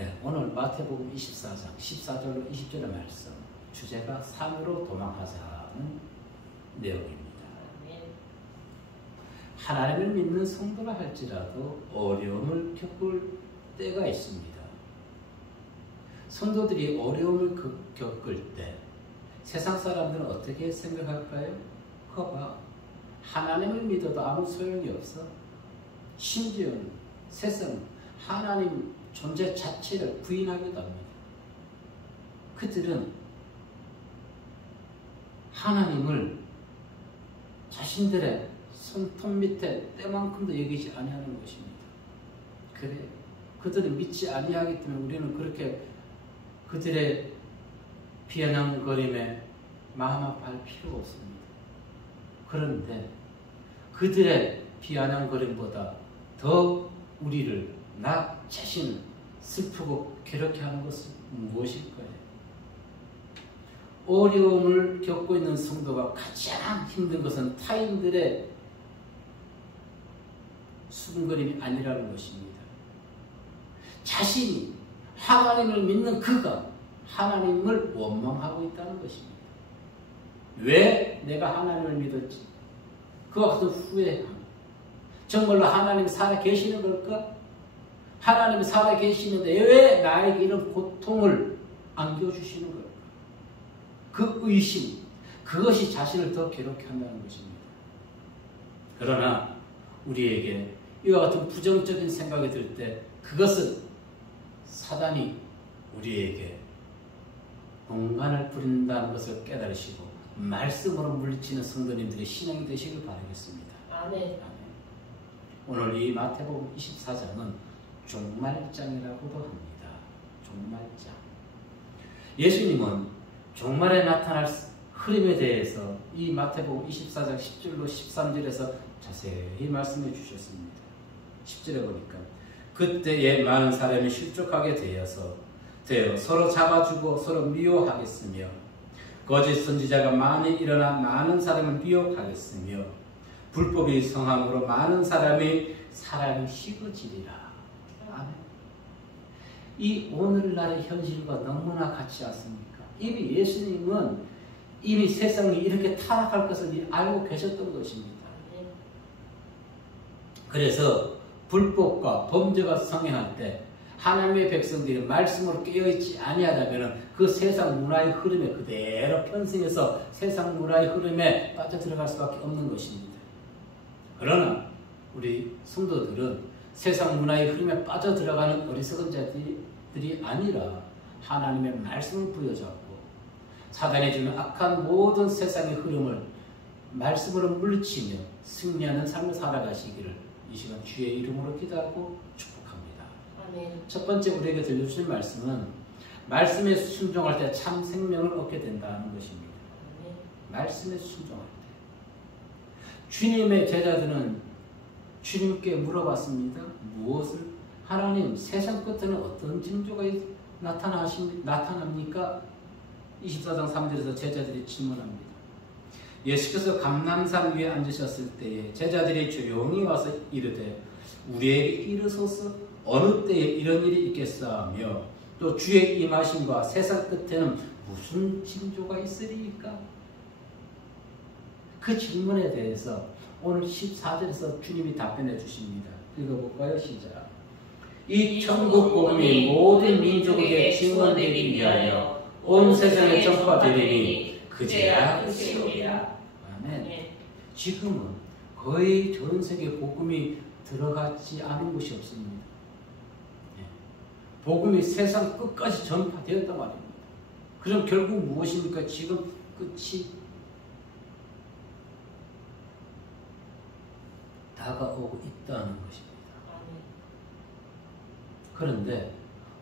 네, 오늘 마태복음 24장 14절로 20절의 말씀 주제가 산으로 도망하자는 내용입니다. 하나님을 믿는 성도라 할지라도 어려움을 겪을 때가 있습니다. 성도들이 어려움을 겪을 때 세상 사람들은 어떻게 생각할까요? 거봐, 하나님을 믿어도 아무 소용이 없어. 심지어는 세상 하나님 존재 자체를 부인하기도 합니다. 그들은 하나님을 자신들의 손톱 밑에 때만큼도 여기지 아니하는 것입니다. 그래, 그들은 믿지 아니하기 때문에 우리는 그렇게 그들의 비아냥거림에 마음 아파할 필요가 없습니다. 그런데 그들의 비아냥거림보다 더 우리를, 나 자신을 슬프고 괴롭게 하는 것은 무엇일까요? 어려움을 겪고 있는 성도가 가장 힘든 것은 타인들의 수군거림이 아니라는 것입니다. 자신이 하나님을 믿는 그가 하나님을 원망하고 있다는 것입니다. 왜 내가 하나님을 믿었지? 그와 같은 후회함. 정말로 하나님 살아 계시는 걸까? 하나님 살아 계시는데 왜 나에게 이런 고통을 안겨주시는 걸까? 그 의심, 그것이 자신을 더 괴롭게 한다는 것입니다. 그러나 우리에게 이와 같은 부정적인 생각이 들 때 그것은 사단이 우리에게 공간을 부린다는 것을 깨달으시고 말씀으로 물리치는 성도님들의 신앙이 되시길 바라겠습니다. 아멘. 오늘 이 마태복음 24장은 종말장이라고도 합니다. 종말장. 예수님은 종말에 나타날 흐름에 대해서 이 마태복음 24장 10절로 13절에서 자세히 말씀해 주셨습니다. 10절에 보니까 그때에 많은 사람이 실족하게 되어 서로 잡아주고 서로 미워하겠으며 거짓 선지자가 많이 일어나 많은 사람을 미혹하겠으며 불법이 성함으로 많은 사람이 식어지리라. 아멘. 이 오늘날의 현실과 너무나 같지 않습니까? 이미 예수님은 이미 세상이 이렇게 타락할 것을 알고 계셨던 것입니다. 그래서 불법과 범죄가 성행할 때 하나님의 백성들이 말씀으로 깨어있지 아니하다면 그 세상 문화의 흐름에 그대로 편승해서 세상 문화의 흐름에 빠져들어갈 수밖에 없는 것입니다. 그러나 우리 성도들은 세상 문화의 흐름에 빠져들어가는 어리석은 자들이 아니라 하나님의 말씀을 부여잡고 사단이 주는 악한 모든 세상의 흐름을 말씀으로 물리치며 승리하는 삶을 살아가시기를 이 시간 주의 이름으로 기도하고 축복합니다. 아멘. 첫 번째 우리에게 들려주신 말씀은 말씀에 순종할 때 참 생명을 얻게 된다는 것입니다. 아멘. 말씀에 순종할 때 주님의 제자들은 주님께 물어봤습니다. 무엇을? 하나님, 세상 끝에는 어떤 징조가 나타납니까? 24장 3절에서 제자들이 질문합니다. 예수께서 감람산 위에 앉으셨을 때에 제자들이 조용히 와서 이르되 우리에게 이르소서 어느 때에 이런 일이 있겠사하며 또 주의 임하심과 세상 끝에는 무슨 징조가 있으리까? 그 질문에 대해서 오늘 14절에서 주님이 답변해 주십니다. 읽어볼까요? 시작. 이 천국 복음이 모든 민족에게 증언되기 위하여 온 세상에 전파되리니 그제야 끝이오리라. 아멘. 지금은 거의 전 세계 복음이 들어가지 않은 곳이 없습니다. 복음이 세상 끝까지 전파되었단 말입니다. 그럼 결국 무엇입니까? 지금 끝이 다가오고 있다는 것입니다. 그런데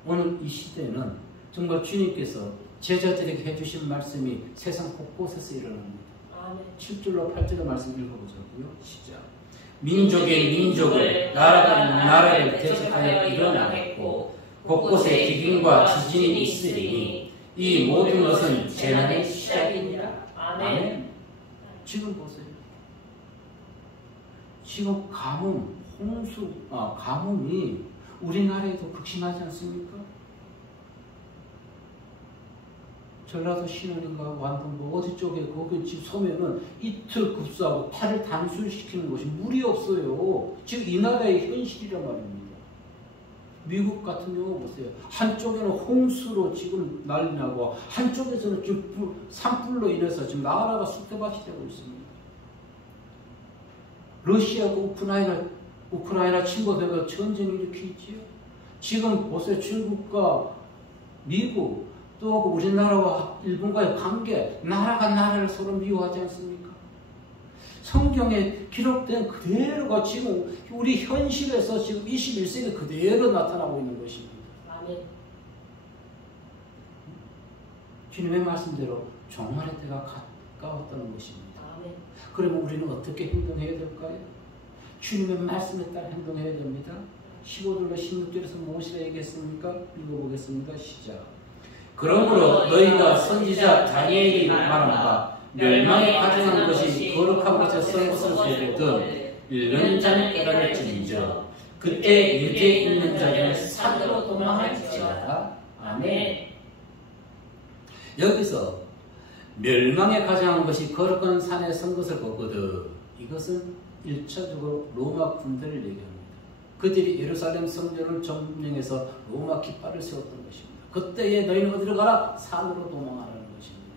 오늘 이 시대는 정말 주님께서 제자들에게 해주신 말씀이 세상 곳곳에서 일어납니다. 7절로 8절의 말씀 읽어보자고요. 시작. 민족의 민족을, 나라가 나라를 대적하여 일어나겠고 곳곳에 기근과 지진이 있으리니 이 모든 것은 재난의 시작이니라. 아멘. 지금 보세요. 지금 가뭄이 우리나라에도 극심하지 않습니까? 전라도 신원인가 완동뭐 어디 쪽에 거기 집 서면은 이틀 급수하고 팔을 단술시키는 것이 물이 없어요. 지금 이 나라의 현실이란 말입니다. 미국 같은 경우 보세요. 한쪽에는 홍수로 지금 난리 나고 한쪽에서는 지금 산불로 인해서 지금 나라가 쑥대밭이 되고 있습니다. 러시아가 우크라이나 침공해서 전쟁을 일으키지요. 지금 보세요. 중국과 미국 또 우리나라와 일본과의 관계, 나라가 나라를 서로 미워하지 않습니까? 성경에 기록된 그대로가 지금 우리 현실에서 지금 21세기 그대로 나타나고 있는 것입니다. 아멘. 주님의 말씀대로 종말의 때가 가까웠다는 것입니다. 아멘. 그러면 우리는 어떻게 행동해야 될까요? 주님의 말씀에 따라 행동해야 됩니다. 15절로 16절에서 무엇이라 얘기했습니까? 읽어보겠습니다. 시작. 그러므로 너희가 선지자 다니엘이 말한 바 멸망에 가증한 것이 거룩한 곳에 선 것을 보거든 읽는 자는 깨달을지니라. 그때 유대에 있는 자는 산으로 도망할지어다. 아멘. 여기서 멸망에 가증한 것이 거룩한 산에 선 것을 보거든, 이것은 1차적으로 로마 군대를 얘기합니다. 그들이 예루살렘 성전을 점령해서 로마 깃발을 세웠던 것입니다. 그때에 너희는 어디로 가라? 산으로 도망하라는 것입니다.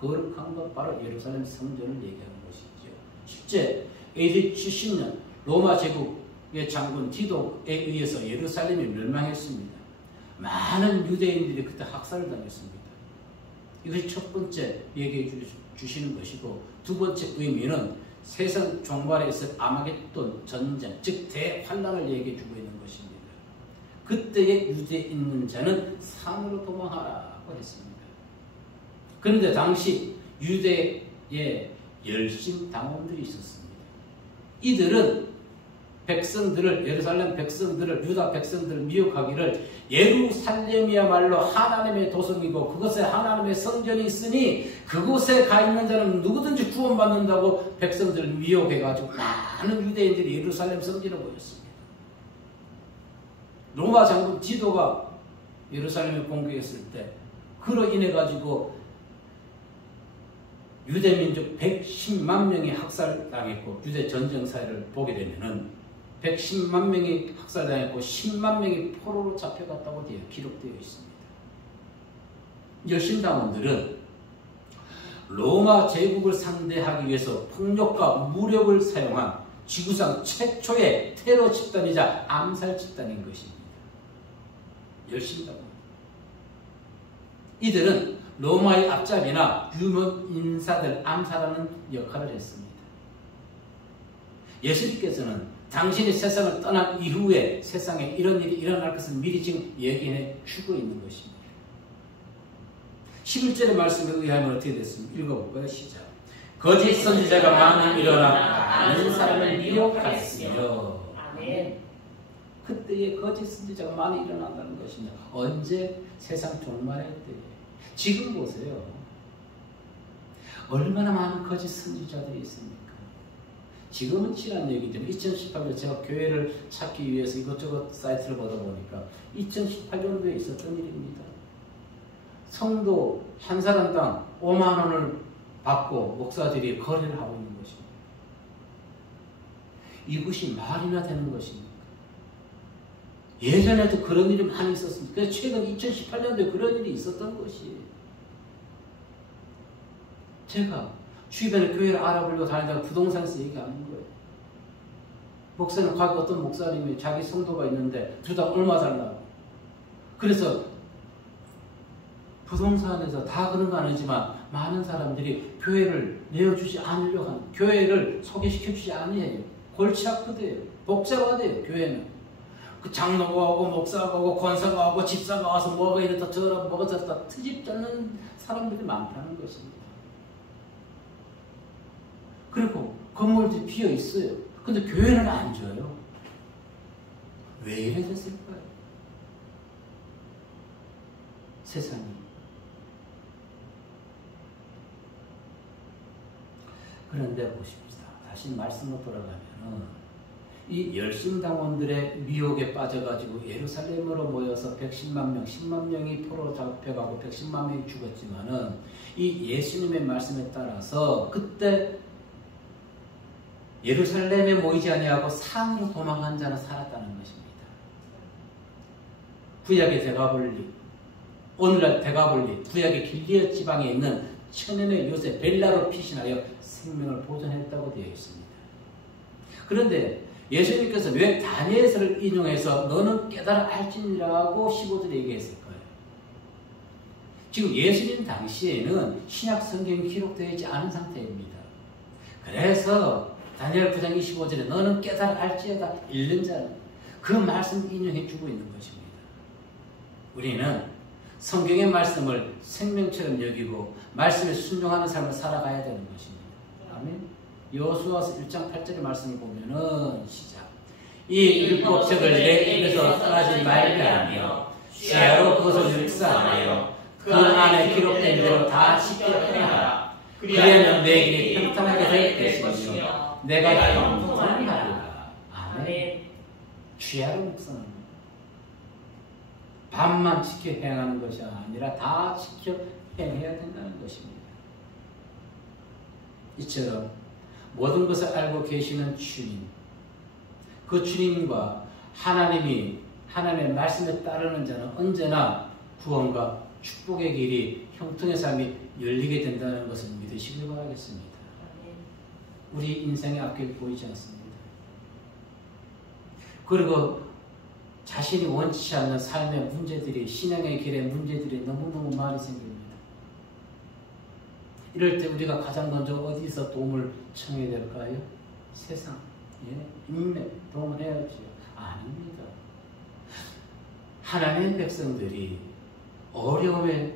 거룩한 것 바로 예루살렘 성전을 얘기하는 것이죠. 실제 AD 70년 로마 제국의 장군 디도에 의해서 예루살렘이 멸망했습니다. 많은 유대인들이 그때 학살을 당했습니다. 이것이 첫 번째 얘기해 주시는 것이고, 두 번째 의미는 세상 종말에 있을 아마겟돈 전쟁, 즉 대환란을 얘기해 주고 있는 것입니다. 그때에 유대에 있는 자는 산으로 도망하라고 했습니다. 그런데 당시 유대에 열심 당원들이 있었습니다. 이들은 백성들을, 예루살렘 백성들을, 유다 백성들을 미혹하기를 예루살렘이야말로 하나님의 도성이고 그것에 하나님의 성전이 있으니 그곳에 가 있는 자는 누구든지 구원받는다고 백성들을 미혹해가지고 많은 유대인들이 예루살렘 성전을 보였습니다. 로마 장군 디도가 예루살렘을 공격했을 때 그로 인해 가지고 유대 민족 110만 명이 학살당했고, 유대 전쟁 사회를 보게 되면은 110만 명이 학살당했고 10만 명이 포로로 잡혀갔다고 기록되어 있습니다. 열심당원들은 로마 제국을 상대하기 위해서 폭력과 무력을 사용한 지구상 최초의 테러 집단이자 암살 집단인 것입니다. 열심당원. 이들은 로마의 앞잡이나 유명 인사들 암살하는 역할을 했습니다. 예수님께서는 당신이 세상을 떠난 이후에 세상에 이런 일이 일어날 것을 미리 지금 얘기해 주고 있는 것입니다. 11절의 말씀에 의하면 어떻게 됐습니까? 읽어볼까요? 시작. 거짓 선지자가 많이 일어나 많은 사람을 미혹하였으며. 아멘. 그때에 거짓 선지자가 많이 일어난다는 것입니다. 언제? 세상 종말의 때에. 지금 보세요. 얼마나 많은 거짓 선지자들이 있습니까? 지금은 지난 얘기지만 2018년 제가 교회를 찾기 위해서 이것저것 사이트를 보다 보니까 2018년도에 있었던 일입니다. 성도 한 사람당 5만 원을 받고 목사들이 거래를 하고 있는 것입니다. 이것이 말이나 되는 것입니까? 예전에도 그런 일이 많이 있었습니다. 그래서 최근 2018년도에 그런 일이 있었던 것이, 제가 주변에 교회를 알아보려고 다니다가 부동산에서 얘기하는 거예요. 목사님, 과거 어떤 목사님이 자기 성도가 있는데 주당 얼마 달라고. 그래서 부동산에서 다 그런 건 아니지만 많은 사람들이 교회를 내어주지 않으려고 하는, 교회를 소개시켜주지 않아요. 골치 아프대요. 복잡하대요. 교회는. 그 장로가 오고 목사가 오고 권사가 오고 집사가 와서 뭐가 이렇다 저렇다 뭐가 저렇다 트집 잡는 사람들이 많다는 것입니다. 그리고 건물들이 비어 있어요. 근데 교회는 안 줘요. 왜 이래 됐을까요? 세상이. 그런데 보십시다. 다시 말씀으로 돌아가면은 이 열심당원들의 미혹에 빠져가지고 예루살렘으로 모여서 110만 명, 10만 명이 포로 잡혀가고 110만 명이 죽었지만은 이 예수님의 말씀에 따라서 그때 예루살렘에 모이지 아니하고 산으로 도망한 자는 살았다는 것입니다. 구약의 데가볼리, 오늘날 데가볼리, 구약의 길리앗 지방에 있는 천연의 요새 벨라로 피신하여 생명을 보존했다고 되어 있습니다. 그런데 예수님께서 왜 다니엘서를 인용해서 너는 깨달아 알지니라고 15절에 얘기했을까요? 지금 예수님 당시에는 신약 성경이 기록되어 있지 않은 상태입니다. 그래서 다니엘 9장 25절에 너는 깨달아 알지어다 읽는 자는 그 말씀을 인용해 주고 있는 것입니다. 우리는 성경의 말씀을 생명처럼 여기고 말씀에 순종하는 삶을 살아가야 되는 것입니다. 아멘. 여호수아서 1장 8절의 말씀을 보면은 시작. 이 율법책을 내 입에서 떠나지 말게 하며 쇠로 그것을 묵상하여 그 안에 기록된 대로 다 지켜 행하라. 그리하면 내 길이 평탄하게 될 것이며 내가 형통하게 하리라. 아멘. 쇠로 묵상합니다. 반만 지켜 행하는 것이 아니라 다 지켜 행해야 된다는 것입니다. 이처럼 모든 것을 알고 계시는 주님, 그 주님과 하나님이 하나님의 말씀에 따르는 자는 언제나 구원과 축복의 길이 형통의 삶이 열리게 된다는 것을 믿으시길 바라겠습니다. 우리 인생의 앞길 보이지 않습니다. 그리고 자신이 원치 않는 삶의 문제들이, 신앙의 길의 문제들이 너무너무 많이 생깁니다. 이럴 때 우리가 가장 먼저 어디서 도움을 청해야 될까요? 세상, 인맥, 도움을 해야지요. 아닙니다. 하나님의 백성들이 어려움에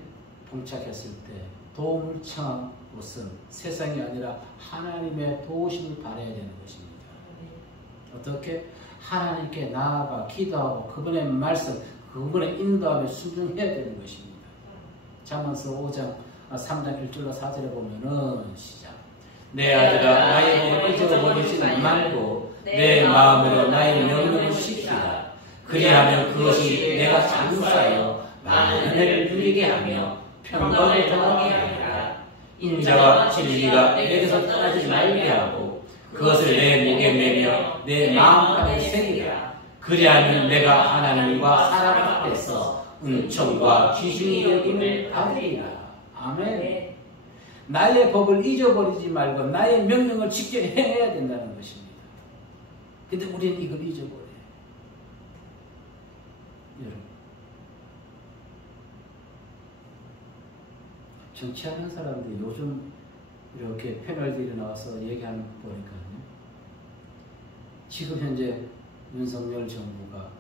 봉착했을 때 도움을 청한 것은 세상이 아니라 하나님의 도우심을 바라야 되는 것입니다. 어떻게? 하나님께 나아가 기도하고 그분의 말씀, 그분의 인도함에 순종해야 되는 것입니다. 잠언서 5장 3장 1절로 4절에 보면은 시작. 내 아들아 나의 법을 잊어버리지 말고 내 마음으로 나의 명령을 지키라. 그리하면 그것이 내가 장사하여 많은 은혜를 누리게 하며 평강을 더하게 하리라. 인자와 진리가 내게서 떠나지 말게 하고 그것을 내 목에 매며 내 마음가에 새기라. 그리하면 내가 하나님과 사람 앞에서 은총과 귀중히 여김을 받으리라. 아멘. 나의 법을 잊어버리지 말고 나의 명령을 지켜 행해야 된다는 것입니다. 근데 우리는 이걸 잊어버려요. 여러분, 정치하는 사람들이 요즘 이렇게 패널들이 나와서 얘기하는 거 보니까요. 지금 현재 윤석열 정부가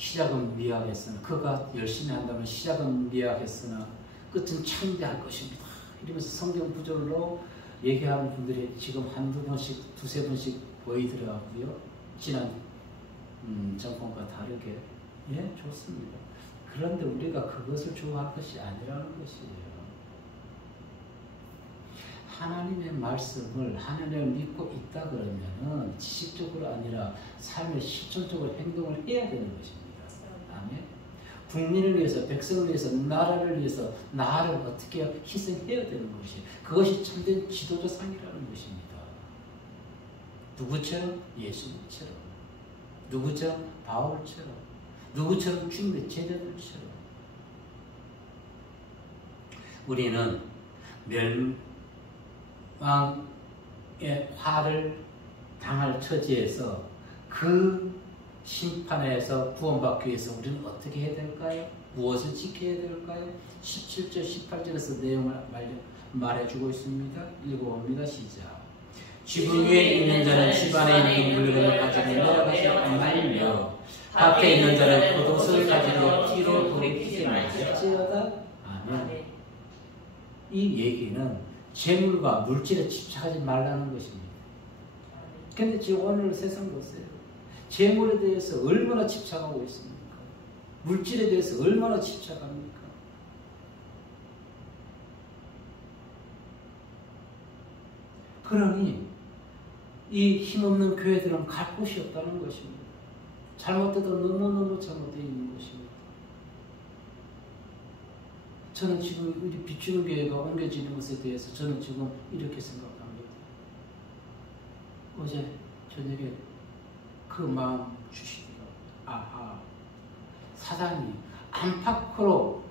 시작은 미약했으나 그가 열심히 한다면 시작은 미약했으나 끝은 창대할 것입니다. 이러면서 성경 구절로 얘기하는 분들이 지금 한두 번씩, 두세 번씩 보이더라고요. 지난 정권과 다르게. 좋습니다. 그런데 우리가 그것을 좋아할 것이 아니라는 것이에요. 하나님의 말씀을 하나님을 믿고 있다 그러면은 지식적으로 아니라 삶의 실천적으로 행동을 해야 되는 것입니다. 아멘. 국민을 위해서, 백성을 위해서, 나라를 위해서 나를 어떻게 희생해야 되는 것이, 그것이 참된 지도자 상이라는 것입니다. 누구처럼? 예수님처럼. 누구처럼? 바울처럼. 누구처럼? 주님의 제자들처럼. 우리는 멸망의 화를 당할 처지에서 그 심판에서 구원받기 위해서 우리는 어떻게 해야 될까요? 무엇을 지켜야 될까요? 17절, 18절에서 내용을 말해주고 있습니다. 읽어봅니다. 시작. 지붕 위에 있는 자는 집 안에 있는 물건을 가지고 내려가지 말며 밭에 있는 자는 겉옷을 가지고 뒤로 돌이키지 말지어다. 아멘. 이 얘기는 재물과 물질에 집착하지 말라는 것입니다. 근데 지금 오늘 세상 보세요. 재물에 대해서 얼마나 집착하고 있습니까? 물질에 대해서 얼마나 집착합니까? 그러니 이 힘없는 교회들은 갈 곳이 없다는 것입니다. 잘못돼도 너무너무 잘못되어 있는 것입니다. 저는 지금 우리 비추는 교회가 옮겨지는 것에 대해서 저는 지금 이렇게 생각합니다. 어제 저녁에 그 마음 주시더라고요. 아하, 사단이 안팎으로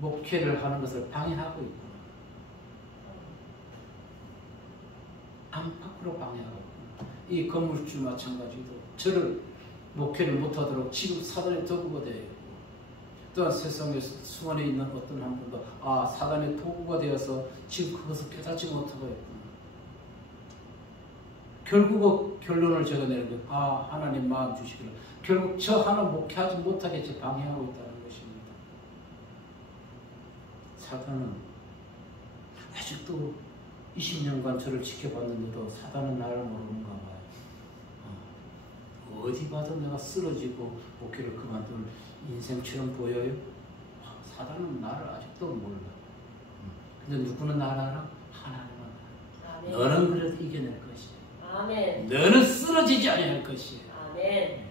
목회를 하는 것을 방해하고 있구나. 안팎으로 방해하고 있구나. 이 건물주 마찬가지로 저를 목회를 못하도록 지금 사단의 도구가 되어 있고, 또한 세상에 수원에 있는 어떤 한 분도 사단의 도구가 되어서 지금 그것을 깨닫지 못하고 있구나. 결국 결론을 제가 내는 것, 하나님 마음 주시기를 결국 저 하나 목회하지 못하게 방해하고 있다는 것입니다. 사단은 아직도 20년간 저를 지켜봤는데도 사단은 나를 모르는가 봐요. 어디 봐도 내가 쓰러지고 목회를 그만둔 인생처럼 보여요? 사단은 나를 아직도 몰라. 근데 누구는 나를 알아? 하나님은 알아. 너는 그래도 이겨낼 것이야. 아멘. 너는 쓰러지지 아니할 것이야. 아멘.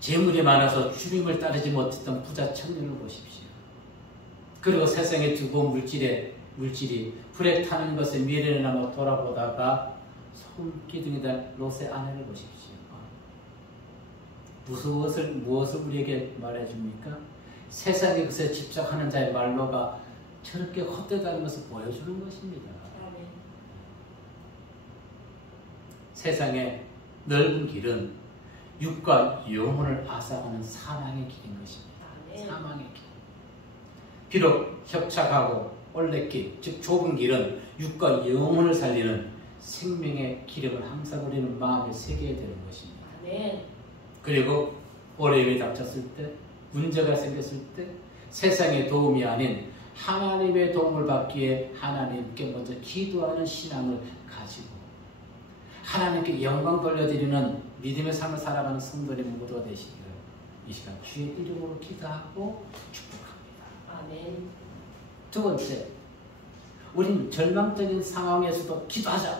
재물이 많아서 주님을 따르지 못했던 부자 청년을 보십시오. 그리고 세상의 두고 물질이 불에 타는 것에 미련하며 돌아보다가 손기둥이 된 롯의 아내를 보십시오. 무엇을 우리에게 말해줍니까? 세상의 것에 집착하는 자의 말로가 저렇게 헛되다는 것을 보여주는 것입니다. 아멘. 세상의 넓은 길은 육과 영혼을 앗아가는 사망의 길인 것입니다. 아멘. 사망의 길. 비록 협착하고 올레길, 즉 좁은 길은 육과 영혼을 살리는 생명의 기름을 항상 우리는 마음에 새겨야 되는 것입니다. 아멘. 그리고 어려움이 닥쳤을 때, 문제가 생겼을 때 세상의 도움이 아닌 하나님의 도움을 받기에 하나님께 먼저 기도하는 신앙을 가지고 하나님께 영광 돌려드리는 믿음의 삶을 살아가는 성도의 모두가 되시기를 이 시간 주의 이름으로 기도하고 축복합니다. 아멘. 두 번째, 우리는 절망적인 상황에서도 기도하자는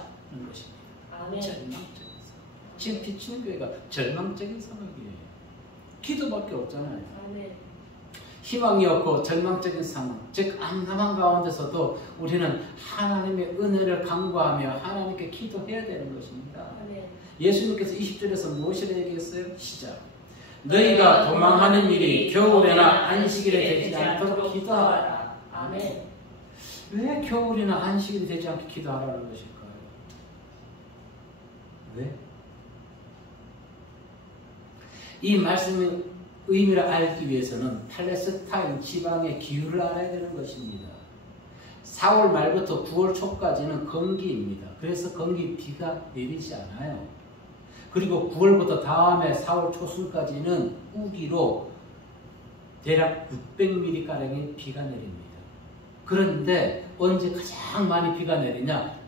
것입니다. 아멘. 절망적인 상황. 지금 비추는 교회가 절망적인 상황이에요. 기도밖에 없잖아요. 아멘. 희망이 없고 절망적인 상황, 즉 암담한 가운데서도 우리는 하나님의 은혜를 간구하며 하나님께 기도해야 되는 것입니다. 아멘. 예수님께서 20절에서 무엇이라 얘기했어요? 시작. 너희가 도망하는 일이 겨울에나 안식일에 되지 않도록 기도하라. 아멘. 왜 겨울이나 안식일이 되지 않게 기도하라는 것일까요? 왜? 이 말씀의 의미를 알기 위해서는 팔레스타인 지방의 기후를 알아야 되는 것입니다. 4월 말부터 9월 초까지는 건기입니다. 그래서 건기 비가 내리지 않아요. 그리고 9월부터 다음에 4월 초순까지는 우기로 대략 600mm가량의 비가 내립니다. 그런데 언제 가장 많이 비가 내리냐?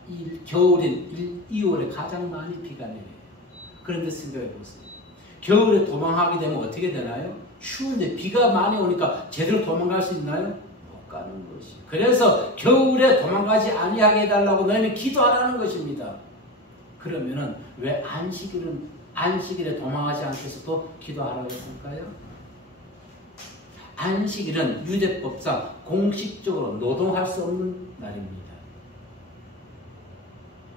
겨울인 2월에 가장 많이 비가 내려요. 그런데 생각해 보세요. 겨울에 도망하게 되면 어떻게 되나요? 추운데 비가 많이 오니까 제대로 도망갈 수 있나요? 못 가는 것이. 그래서 겨울에 도망가지 아니하게 해달라고 너희는 기도하라는 것입니다. 그러면은 왜 안식일에 도망하지 않겠어도 기도하라고 했을까요? 안식일은 유대법상 공식적으로 노동할 수 없는 날입니다.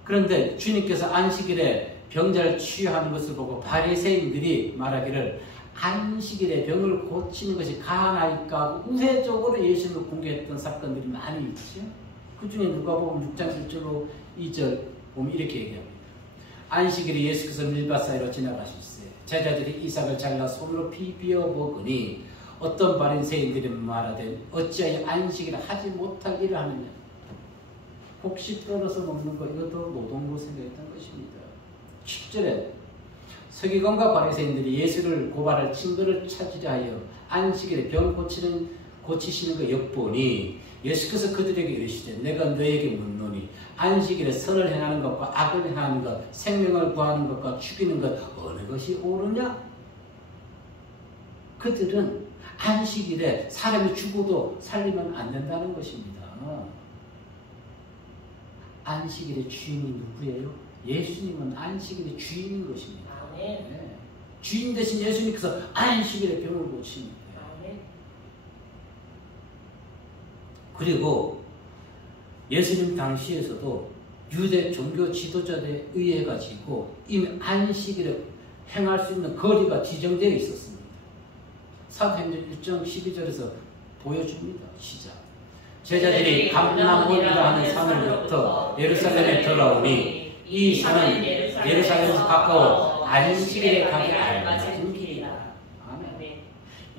그런데 주님께서 안식일에 병자를 치유하는 것을 보고 바리새인들이 말하기를 안식일에 병을 고치는 것이 가하나이까 우회적으로 예수님을 공개했던 사건들이 많이 있죠. 그 중에 누가복음 6장 1절로 2절 보면 이렇게 얘기합니다. 안식일에 예수께서 밀밭 사이로 지나가실세 제자들이 이삭을 잘라 손으로 비비어 먹으니 어떤 바리새인들이 말하되 어찌하여 안식일에 하지 못할 일을 하느냐. 혹시 떨어서 먹는 것 이것도 노동으로 생각했던 것입니다. 10절에 서기관과 바리새인들이 예수를 고발할 증거를 찾으려 하여 안식일에 병 고치시는 것 엿보니 예수께서 그들에게 이르시되 내가 너희에게 묻노니 안식일에 선을 행하는 것과 악을 행하는 것, 생명을 구하는 것과 죽이는 것 어느 것이 옳으냐? 그들은 안식일에 사람이 죽어도 살리면 안 된다는 것입니다. 안식일의 주인이 누구예요? 예수님은 안식일의 주인인 것입니다. 네. 주인 대신 예수님께서 안식일에 병을 고치는 거예요. 그리고 예수님 당시에서도 유대 종교 지도자들에 의해 가지고 이미 안식일에 행할 수 있는 거리가 지정되어 있었습니다. 사도행전 1장 12절에서 보여줍니다. 시작. 제자들이 감람원이라 하는 산으로부터 예루살렘에 돌아오니 이 산은 예루살렘에서 가까워 안식일에 가기 알맞은 길이다. 아멘.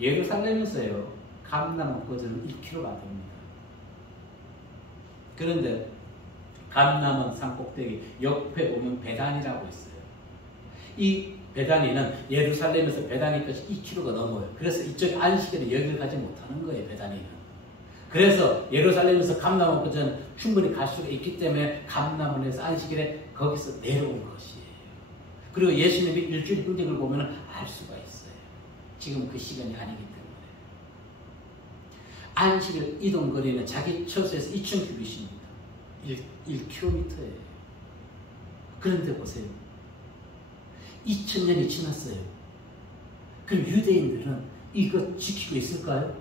예루살렘에서요 감람원까지는 1km가 됩니다. 그런데 감람원 산꼭대기 옆에 보면 베단이라고 있어요. 이 베다니는 예루살렘에서 베다니까지 2km가 넘어요. 그래서 이쪽 안식일에 여기를 가지 못하는 거예요. 베다니는. 그래서 예루살렘에서 감람원까지는 충분히 갈 수가 있기 때문에 감람원에서 안식일에 거기서 내려온 것이에요. 그리고 예수님이 일주일 힘든 걸 보면 알 수가 있어요. 지금 그 시간이 아니기 때문에. 안식일 이동거리는 자기 처소에서 2,000km입니다. 1km예요. 그런데 보세요. 2000년이 지났어요. 그럼 유대인들은 이거 지키고 있을까요?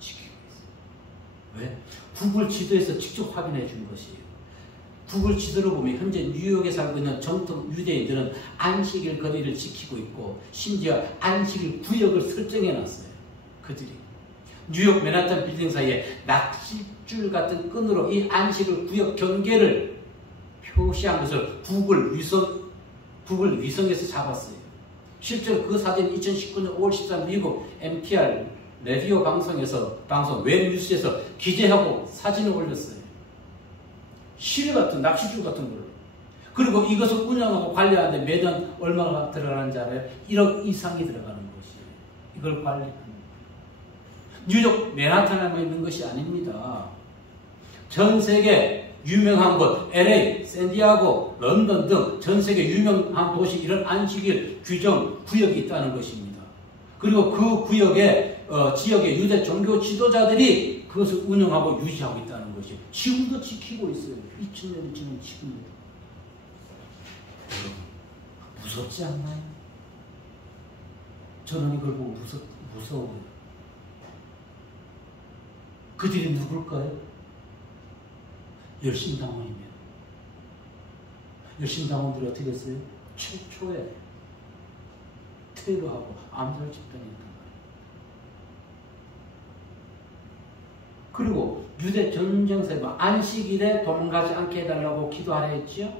지키고 있어요. 왜? 구글 지도에서 직접 확인해 준 것이에요. 구글 지도를 보면 현재 뉴욕에 살고 있는 정통 유대인들은 안식일 거리를 지키고 있고 심지어 안식일 구역을 설정해 놨어요. 그들이. 뉴욕 맨하탄 빌딩 사이에 낚싯줄 같은 끈으로 이 안식일 구역 경계를 표시한 것을 구글 위성에서 잡았어요. 실제로 그 사진이 2019년 5월 13일 미국 NPR 라디오 방송 웹뉴스에서 기재하고 사진을 올렸어요. 실 같은 낚싯줄 같은 걸로. 그리고 이것을 운영하고 관리하는데 매년 얼마가 들어가는지 알아요? 1억 이상이 들어가는 것이에요. 이걸 관리하는 거예요. 뉴욕 맨하탄에만 있는 것이 아닙니다. 전 세계 유명한 곳, LA, 샌디아고, 런던 등 전 세계 유명한 도시 이런 안식일 규정 구역이 있다는 것입니다. 그리고 그 구역에 지역의 유대 종교 지도자들이 그것을 운영하고 유지하고 있다는 것이 지금도 지키고 있어요. 2000년이 지난 지금도. 무섭지 않나요? 저는 이걸 보고 무서워요. 그들이 누굴까요? 열심당원입니다. 열심당원들이 어떻게 했어요? 최초에 테러하고 암살 집단이 있단 말이에요. 그리고 유대 전쟁사에 안식일에 도망가지 않게 해달라고 기도하라 했지요?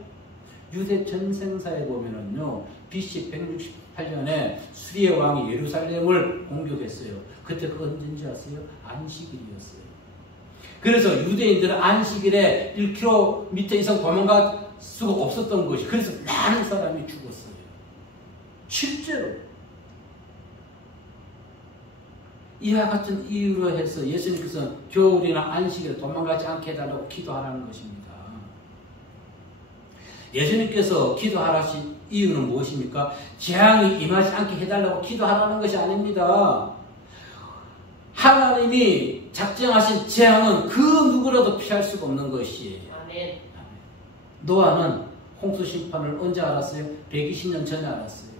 유대 전쟁사에 보면은요, BC 168년에 수리의 왕이 예루살렘을 공격했어요. 그때 그거 언제인지 아세요? 안식일이었어요. 그래서 유대인들은 안식일에 1km 이상 도망갈 수가 없었던 것이, 그래서 많은 사람이 죽었어요. 실제로. 이와 같은 이유로 해서 예수님께서는 겨울이나 안식일에 도망가지 않게 해달라고 기도하라는 것입니다. 예수님께서 기도하라신 이유는 무엇입니까? 재앙이 임하지 않게 해달라고 기도하라는 것이 아닙니다. 하나님이 작정하신 재앙은 그 누구라도 피할 수가 없는 것이에요. 아멘. 노아는 홍수 심판을 언제 알았어요? 120년 전에 알았어요.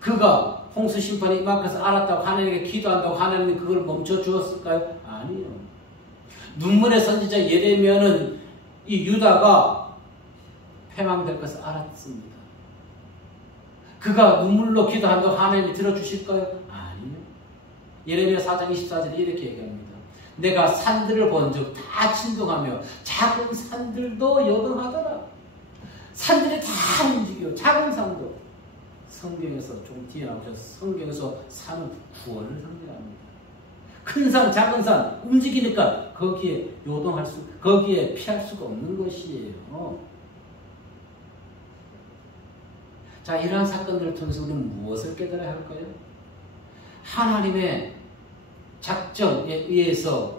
그가 홍수 심판이 임하면서 알았다고 하나님께 기도한다고 하나님이 그걸 멈춰 주었을까요? 아니요. 눈물의 선지자 예레미야는 이 유다가 패망될 것을 알았습니다. 그가 눈물로 기도한다고 하나님이 들어주실까요? 아니요. 예레미야 4장 24절에 이렇게 얘기합니다. 내가 산들을 본즉 다 진동하며 작은 산들도 여동하더라. 산들이 다 움직여. 작은 산도. 성경에서 좀 뒤에 나오셔서 성경에서 산은 구원을 상징합니다. 큰 산, 작은 산 움직이니까 거기에 거기에 피할 수가 없는 것이에요. 자, 이러한 사건들을 통해서 우리는 무엇을 깨달아야 할까요? 하나님의 작정에 의해서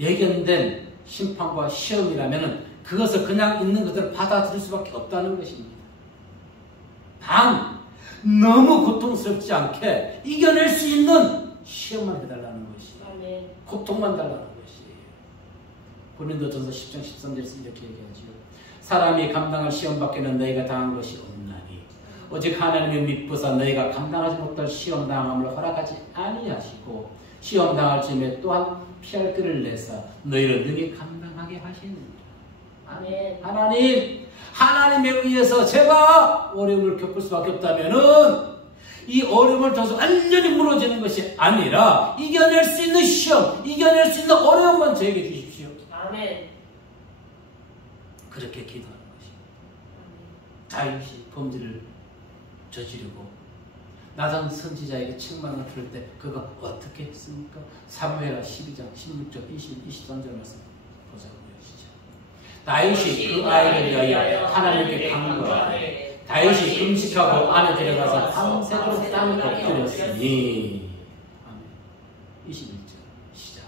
예견된 심판과 시험이라면 그것을 그냥 있는 그대로 받아들일 수밖에 없다는 것입니다. 단, 너무 고통스럽지 않게 이겨낼 수 있는 시험만 해달라는 것이에요. 고통만 달라는 것이에요. 고린도전서 10장 13절에서 이렇게 얘기하지요. 사람이 감당할 시험 밖에는 너희가 당한 것이 없나니 오직 하나님의 믿보사 너희가 감당하지 못할 시험 당함을 허락하지 아니하시고 시험 당할 즈음에 또한 피할 길을 내사 너희를 능히 감당하게 하시느니라. 아멘. 하나님에 의해서 제가 어려움을 겪을 수밖에 없다면은 이 어려움을 통해서 완전히 무너지는 것이 아니라 이겨낼 수 있는 시험, 이겨낼 수 있는 어려움만 저에게 주십시오. 아멘. 그렇게 기도하는 것입니다. 다윗이 범죄를 저지르고 나단 선지자에게 책망을 들을 때 그가 어떻게 했습니까? 사무엘하 12장 16절 23절 말씀 보자고요. 다윗이 그 아이를 위하여 하나님께 간구하되 다윗이 금식하고 안에 들어가서 밤새도록 땅에 엎드렸으니. 21절 시작.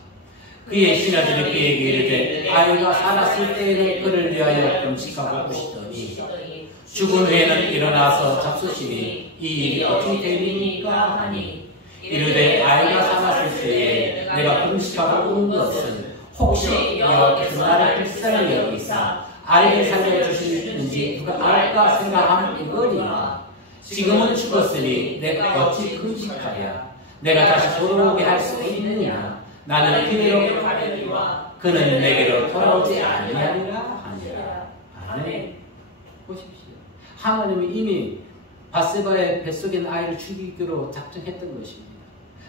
그의 신하들이 그에게 이르되 아이가 살았을 때에는 그를 위하여 금식하고 오시더니 죽은 후에는 일어나서 잡수시니 이 일이 어떻게 되리니까 하니 이르되 아이가 살았을 때에 내가 금식하고 온 것은 혹시 여호와께서 나를 불쌍히 여기사 아이를 살려주시는지 누가 알까 생각함이거니와 지금은 죽었으니 내가 어찌 금식하랴. 내가 다시 돌아오게 할 수 있느냐. 나는 그대로 가려니와 그는 내게로 돌아오지 아니하리라 하니라. 아멘. 보십시오. 하나님이 이미 바세바의 뱃속에 있는 아이를 죽이기로 작정했던 것입니다.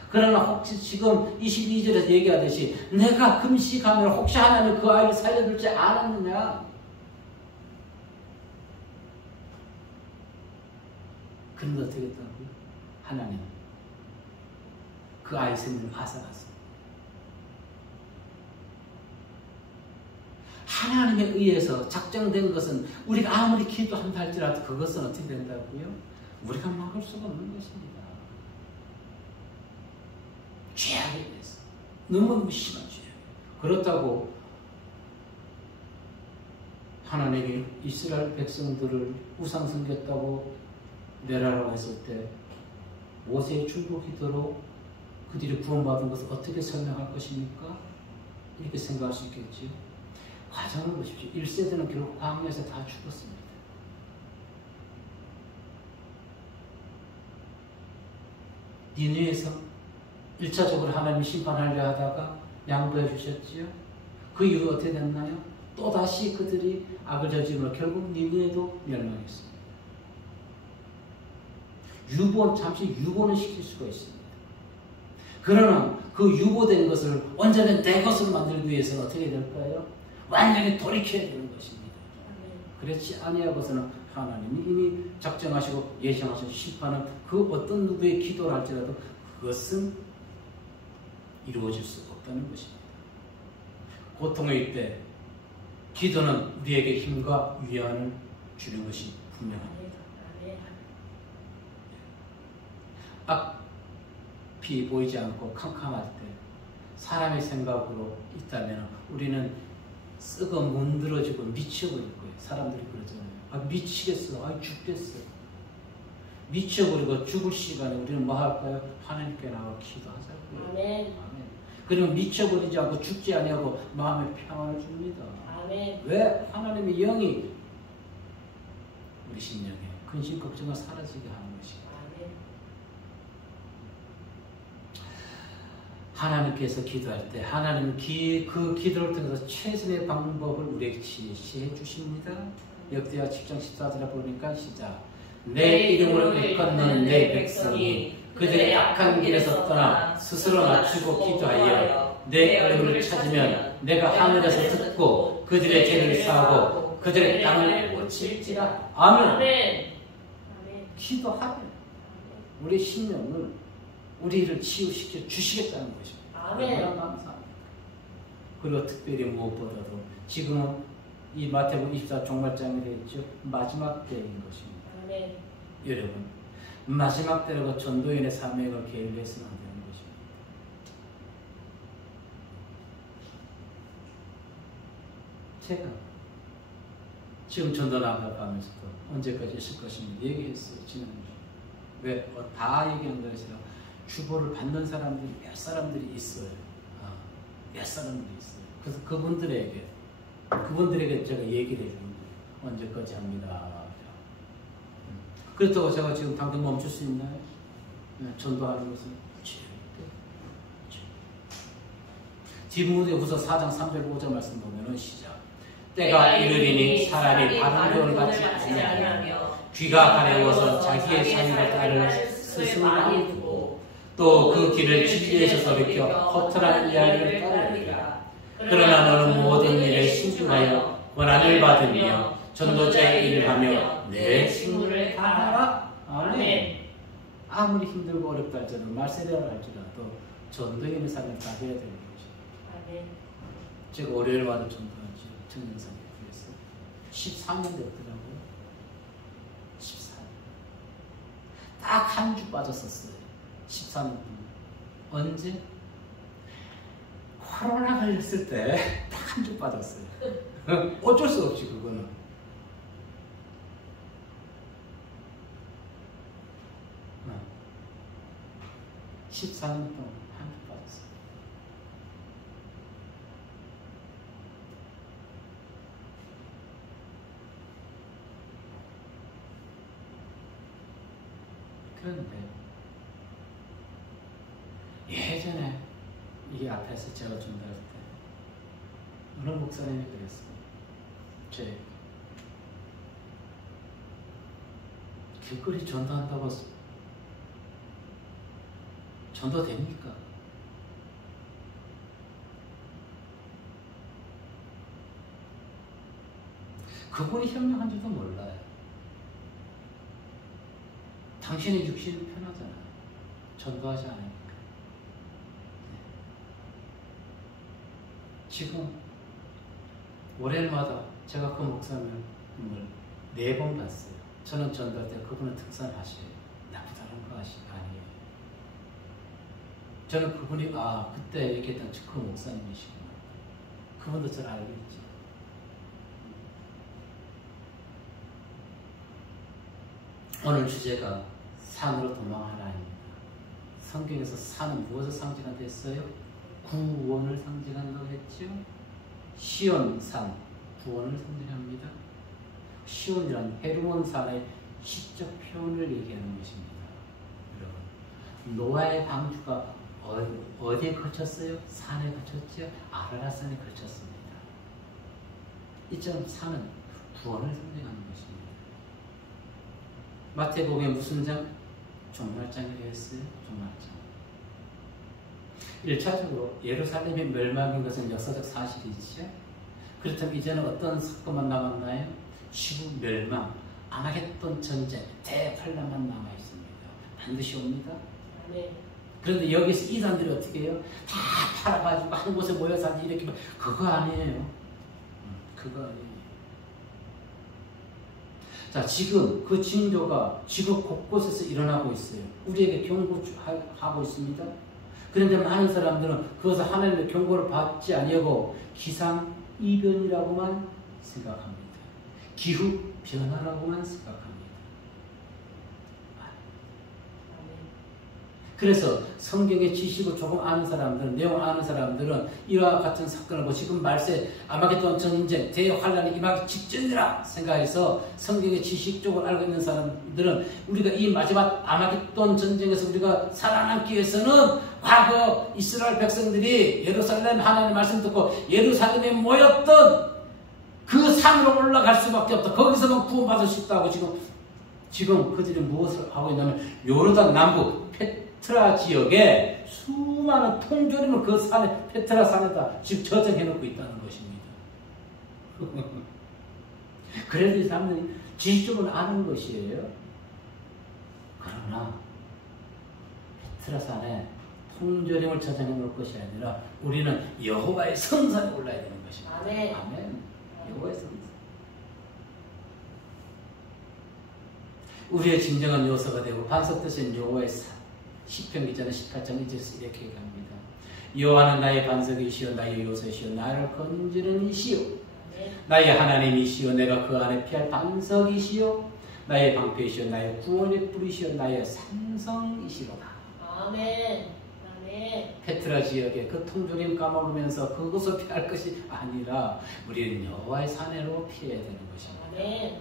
그러나 혹시 지금 22절에서 얘기하듯이 내가 금식하면 혹시 하나님 그 아이를 살려둘지 않았느냐? 그런데 어떻게 했다고요? 하나님 그 아이 생명을 앗아갔습니다. 하나님에 의해서 작정된 것은 우리가 아무리 기도한다 할지라도 그것은 어떻게 된다고요? 우리가 막을 수가 없는 것입니다. 죄악에 대해서 너무너무 심한 죄악. 그렇다고 하나님이 이스라엘 백성들을 우상 섬겼다고 멸하라고 했을 때 모세의 줄고 기도로 그들이 구원받은 것을 어떻게 설명할 것입니까? 이렇게 생각할 수 있겠지요. 과정을 보십시오. 1세대는 결국 광야에서 다 죽었습니다. 니느웨에서 1차적으로 하나님이 심판하려 하다가 양보해 주셨지요. 그 이후 어떻게 됐나요? 또다시 그들이 악을 저지르며 결국 니느웨도 멸망했습니다. 잠시 유보는 시킬 수가 있습니다. 그러나 그 유보된 것을 온전히 내 것으로 만들기 위해서는 어떻게 될까요? 완전히 돌이켜야 되는 것입니다. 그렇지 아니하고서는 하나님이 이미 작정하시고 예정하신 심판은 그 어떤 누구의 기도를 할지라도 그것은 이루어질 수 없다는 것입니다. 고통의 때 기도는 우리에게 힘과 위안을 주는 것이 분명합니다. 앞이 보이지 않고 캄캄할 때 사람의 생각으로 있다면 우리는 썩어 문드러지고 미쳐버릴 거예요. 사람들이 그러잖아요. 아, 미치겠어. 아, 죽겠어. 미쳐버리고 죽을 시간에 우리는 뭐 할까요? 하나님께 나와 기도하자고요. 아멘. 아멘. 그러면 미쳐버리지 않고 죽지 아니하고 마음의 평안을 줍니다. 아멘. 왜? 하나님의 영이 우리 심령에 근심 걱정을 사라지게 하는 것입니다. 하나님께서 기도할 때 하나님은 그 기도를 통해서 최선의 방법을 우리에게 지시해 주십니다. 역대하 10장 14절에 보니까 시작. 내 이름을 일컫는 내 백성이 그들의 악한 길에서 떠나 스스로 낮추고 기도하여 내 얼굴을 찾으면 내가 하늘에서 듣고 그들의 죄를 사하고 그들의 땅을 고칠지라. 아멘. 기도하면 우리 심령을 우리를 치유시켜 주시겠다는 것입니다. 얼마나 감사합니다. 그리고 특별히 무엇보다도 지금은 이 마태복음 24 종말장이 되었죠. 마지막 때인 것입니다. 아멘. 여러분, 마지막 때라고 전도인의 사명을 게을리해서는 안 되는 것입니다. 제가 지금 전도 나가면서도 언제까지 있을 것입니다. 얘기했어요. 지난주에. 왜? 다 얘기한 거에서 주보를 받는 사람들이 몇 사람들이 있어요. 몇 사람들이 있어요. 그래서 그분들에게 제가 얘기를 해주는 거예요. 언제까지 합니다. 그렇다고 제가 지금 당장 멈출 수 있나요? 전도하는 것은 디모데후서 4장 3절 5절 말씀 보면은 시작. 때가 이르리니 사람이 바른 교훈을 받지 아니하며 귀가 가려워서 자기의 삶을 따를 스스로 안두고 또 그 길을 진리에서 돌이켜 허탈한 이야기를 따르리라. 그러나 너는 모든 일에 신중하여 권한을 받으며 전도자의 일을 하며 내 직무를 다하라. 아멘. 아무리 힘들고 어렵다 할지라도 말세례를 할지라도 전도에 있는 삶을 다 해야 되는 것이죠. 아멘. 제가 월요일마다 전도한 지 청년상에 그랬어요. 14년 됐더라고요. 14년. 딱 한 주 빠졌었어요. 14년 동안. 언제? 코로나 걸렸을 때 딱 한 주 빠졌어요. 어쩔 수 없지 그거는. 14년 동안 한 주 빠졌어요. 그런데 예전에 이 앞에서 제가 전도할 때 어느 목사님이 그랬어요. 제 길거리 전도한다고 전도됩니까? 그분이 현명한 줄도 몰라요. 당신의 육신이 편하잖아요. 전도하지 않으니까. 지금 월요일마다 제가 그 목사님을 4번 봤어요. 저는 전도할 때 그분은 특산하셔요. 나쁘다는 거 아니에요. 저는 그분이 그때 얘기했던 그 목사님이시구나. 그분도 저를 알고 있지. 오늘 주제가 산으로 도망하라입니다. 성경에서 산은 무엇을 상징한다 했어요? 구원을 상징한다고 했죠. 시온산, 구원을 상징합니다. 시온이란 헤르몬 산의 시적 표현을 얘기하는 것입니다. 여러분, 노아의 방주가 어디에 거쳤어요? 산에 거쳤죠? 아라랏산에 거쳤습니다. 이처럼 산은 구원을 상징하는 것입니다. 마태복음에 무슨 장? 종말장이라고 했어요. 종말장. 1차적으로 예루살렘이 멸망인 것은 역사적 사실이죠. 그렇다면 이제는 어떤 사건만 남았나요? 시국 멸망, 아마겟돈 전쟁, 대환란만 남아 있습니다. 반드시 옵니다. 네. 그런데 여기서 이 사람들이 어떻게 해요? 다 팔아가지고 한 곳에 모여 살지 이렇게 그거 아니에요. 그거 아니에요. 자, 지금 그 징조가 지구 곳곳에서 일어나고 있어요. 우리에게 경고하고 있습니다. 그런데 많은 사람들은 그것을 하나님의 경고를 받지 아니하고 기상이변이라고만 생각합니다. 기후변화라고만 생각합니다. 그래서 성경의 지식을 조금 아는 사람들은, 내용 아는 사람들은 이와 같은 사건을 보고 지금 말세 아마겟돈 전쟁, 대환란이 임하기 직전이라 생각해서 성경의 지식적으로 알고 있는 사람들은 우리가 이 마지막 아마겟돈 전쟁에서 우리가 살아남기 위해서는 과거 이스라엘 백성들이 예루살렘 하나님의 말씀 듣고 예루살렘에 모였던 그 산으로 올라갈 수밖에 없다. 거기서만 구원받을 수 있다고 지금 그들이 무엇을 하고 있냐면 요르단 남부 페트라 지역에 수많은 통조림을 그 산에, 페트라 산에다 지금 저장해 놓고 있다는 것입니다. 그래도 이 사람들이 지식적으로 아는 것이에요. 그러나 페트라 산에 통조림을 저장해 놓을 것이 아니라 우리는 여호와의 성산에 올라야 되는 것입니다. 아멘. 아멘. 여호와의 성산. 우리의 진정한 요소가 되고 반석되신 여호와의 산. 시편 기자는 18장 1절에서 이렇게 얘기합니다. 여호와는 나의 반석이시여 나의 요새시여 나를 건지는 이시여 나의 하나님이시여 내가 그 안에 피할 반석이시여 나의 방패이시여 나의 구원의 뿌리시여 나의 산성이시로다. 아멘. 아멘. 아멘. 페트라 지역의 그 통조림 까먹으면서 그것을 피할 것이 아니라 우리는 여호와의 산으로 피해야 되는 것입니다. 아멘.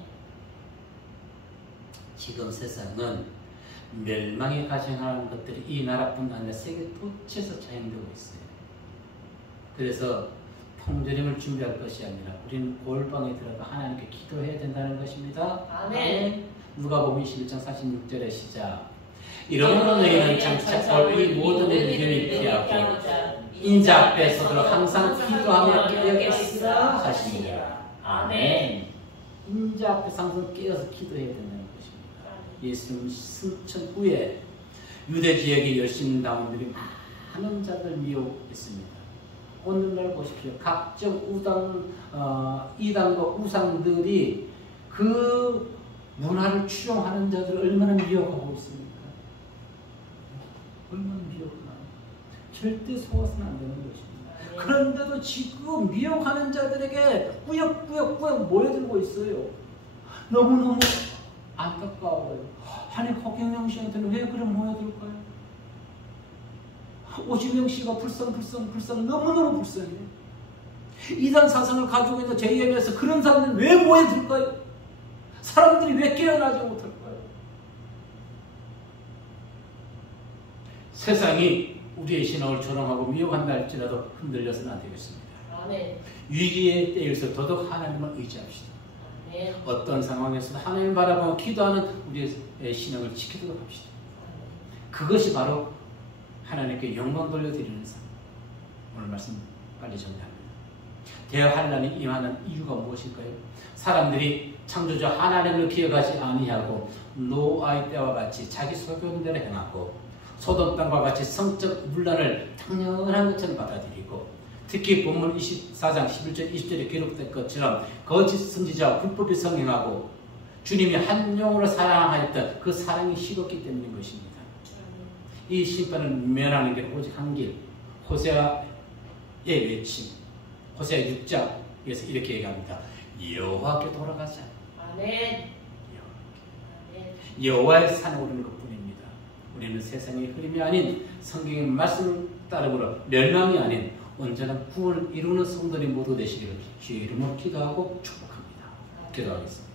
지금 세상은 멸망에 가증하는 것들이 이 나라뿐 아니라 세계 도처에서 자행되고 있어요. 그래서 통조림을 준비할 것이 아니라 우리는 골방에 들어가 하나님께 기도해야 된다는 것입니다. 아멘. 누가복음 21장 46절의 시작. 이러므로 너희는 장차 올 이 모든 위험을 피하고 인자 앞에 서도록 항상 기도하며 깨어있으라 하시니라. 아멘. 인자 앞에 항상 깨어서 기도해야 된다는 것입니다. 예수님 승천 후에 유대 지역의 열심당원들이 많은 자들 미혹했습니다. 오늘날 보십시오. 각종 이단과 우상들이 그 문화를 추종하는 자들을 얼마나 미혹하고 있습니까? 얼마나 미혹하나. 절대 속아서는 안 되는 것입니다. 그런데도 지금 미혹하는 자들에게 꾸역꾸역 모여들고 있어요. 너무너무 안타까워요. 아니 허경영 씨한테는 왜 그래 모여들까요? 오지명 씨가 불쌍 너무너무 불쌍해. 이단 사상을 가지고 있는 JM에서 그런 사람들은 왜 모여들까요? 사람들이 왜 깨어나지 못할까요? 세상이 우리의 신앙을 조롱하고 미혹한다 할지라도 흔들려서는 안 되겠습니다. 아멘. 위기의 때일수록 더더욱 하나님을 의지합시다. 아멘. 어떤 상황에서도 하나님 바라보고 기도하는 우리의 신앙을 지키도록 합시다. 그것이 바로 하나님께 영광 돌려드리는 삶. 오늘 말씀 빨리 정리합니다. 대환란이 임하는 이유가 무엇일까요? 사람들이 창조주 하나님을 기억하지 아니하고 노아의 때와 같이 자기 소견대로 행하고 소돔 땅과 같이 성적 문란을 당연한 것처럼 받아들이고 특히 본문 24장 11절 20절에 기록된 것처럼 거짓 선지자와 불법이 성행하고 주님이 한 영으로 사랑하였던 그 사랑이 식었기 때문인 것입니다. 이 심판을 면하는 게 오직 한 길, 호세아의 외침, 호세아 6장에서 이렇게 얘기합니다. 여호와께 돌아가자. 아멘. 여호와의 산에 오르는 것뿐입니다. 우리는 세상의 흐름이 아닌 성경의 말씀 따름으로 멸망이 아닌 온전한 구원을 이루는 성도들이 모두 되시기를 주의 이름으로 기도하고 축복합니다. 기도하겠습니다.